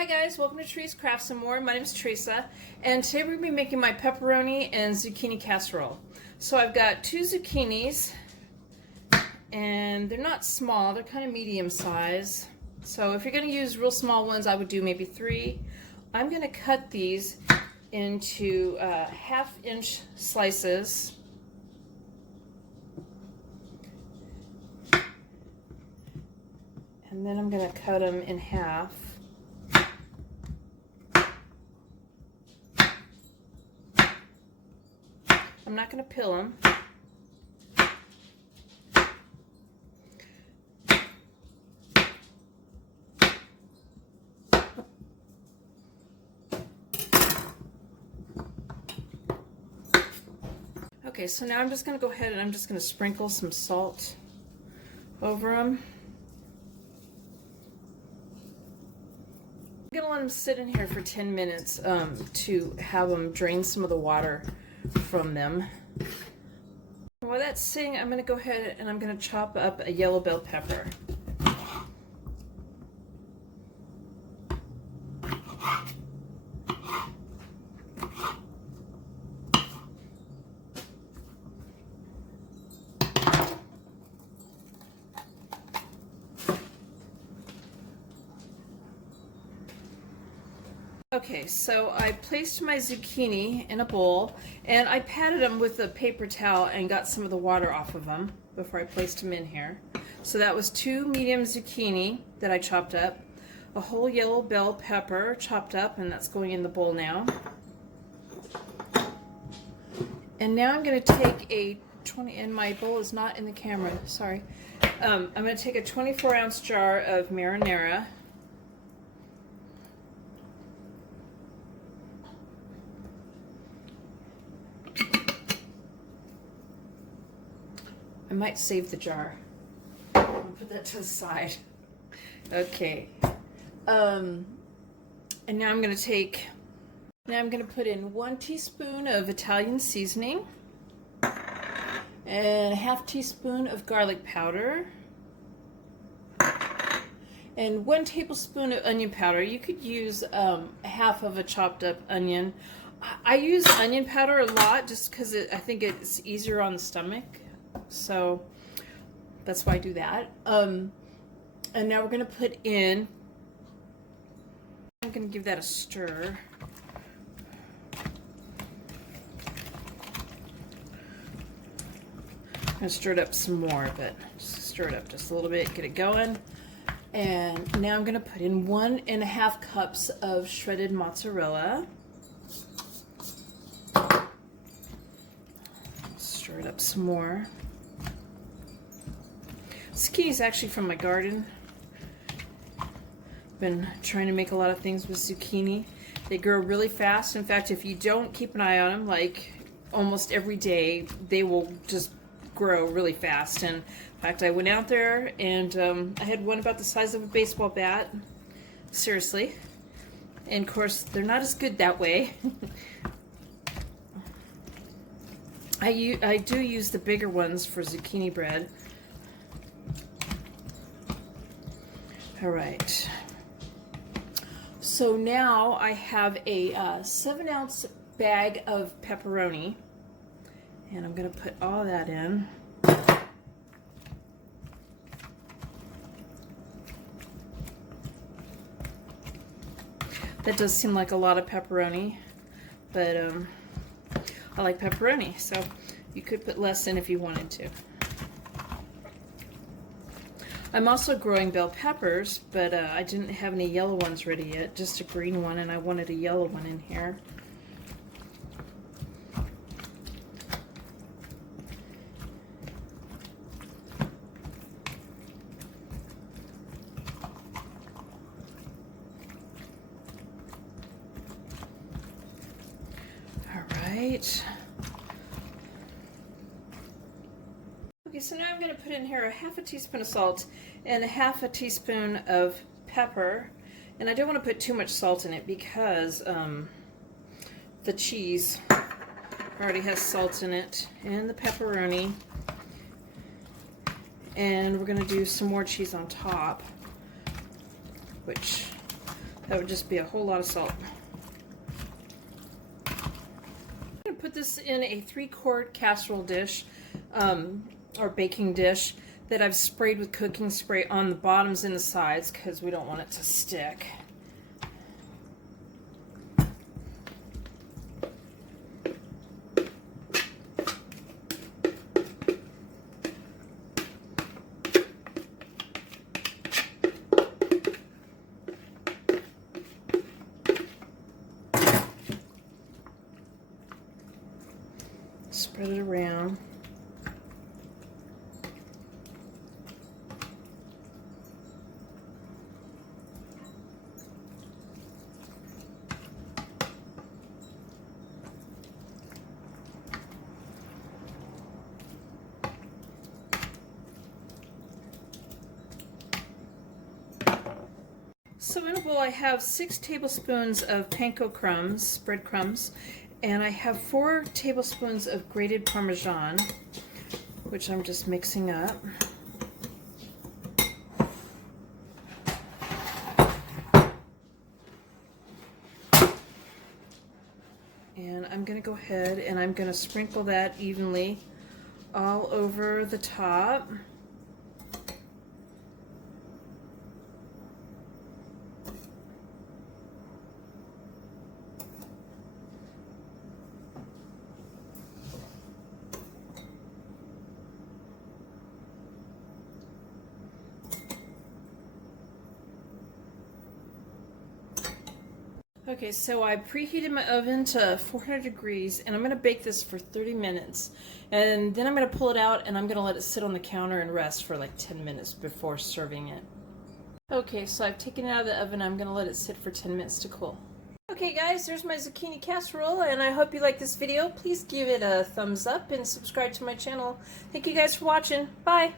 Hi guys, welcome to Trees Crafts and More. My name is Teresa, and today we're going to be making my pepperoni and zucchini casserole. So I've got 2 zucchinis, and they're not small, they're kind of medium size. So if you're going to use real small ones, I would do maybe 3. I'm going to cut these into 1/2-inch slices. And then I'm going to cut them in half. I'm not going to peel them. Okay, so now I'm just going to go ahead and I'm just going to sprinkle some salt over them. I'm going to let them sit in here for 10 minutes to have them drain some of the water from them. While that's sitting, I'm going to go ahead and I'm going to chop up a yellow bell pepper. Okay, so I placed my zucchini in a bowl and I patted them with a paper towel and got some of the water off of them before I placed them in here. So that was 2 medium zucchini that I chopped up, a whole yellow bell pepper chopped up, and that's going in the bowl now. And now I'm going to take a 20, and my bowl is not in the camera, sorry. I'm going to take a 24-ounce jar of marinara. I might save the jar. I'll put that to the side. Okay. And now I'm going to put in 1 teaspoon of Italian seasoning and a 1/2 teaspoon of garlic powder and 1 tablespoon of onion powder. You could use half of a chopped up onion. I use onion powder a lot just because I think it's easier on the stomach. So that's why I do that. And now we're going to put in, I'm going to give that a stir. I'm going to stir it up some more, but just stir it up just a little bit, get it going. And now I'm going to put in 1.5 cups of shredded mozzarella. Stir it up some more. Zucchini is actually from my garden. Been trying to make a lot of things with zucchini. They grow really fast. In fact, if you don't keep an eye on them, like almost every day, they will just grow really fast. And in fact, I went out there and I had one about the size of a baseball bat. Seriously. And of course, they're not as good that way. I do use the bigger ones for zucchini bread. All right. So now I have a 7-ounce bag of pepperoni, and I'm going to put all that in. That does seem like a lot of pepperoni, but I like pepperoni, so you could put less in if you wanted to. I'm also growing bell peppers, but I didn't have any yellow ones ready yet, just a green one, and I wanted a yellow one in here. All right. Okay, so now I'm going to put in here a 1/2 teaspoon of salt and a 1/2 teaspoon of pepper. And I don't want to put too much salt in it because the cheese already has salt in it, and the pepperoni. And we're going to do some more cheese on top, which That would just be a whole lot of salt. I'm going to put this in a 3-quart casserole dish or baking dish that I've sprayed with cooking spray on the bottoms and the sides because we don't want it to stick. Spread it around. So in a bowl I have 6 tablespoons of panko crumbs, breadcrumbs, and I have 4 tablespoons of grated Parmesan, which I'm just mixing up. And I'm going to go ahead and I'm going to sprinkle that evenly all over the top. Okay, so I preheated my oven to 400 degrees and I'm going to bake this for 30 minutes. And then I'm going to pull it out and I'm going to let it sit on the counter and rest for like 10 minutes before serving it. Okay, so I've taken it out of the oven. I'm going to let it sit for 10 minutes to cool. Okay guys, there's my zucchini casserole and I hope you like this video. Please give it a thumbs up and subscribe to my channel. Thank you guys for watching. Bye!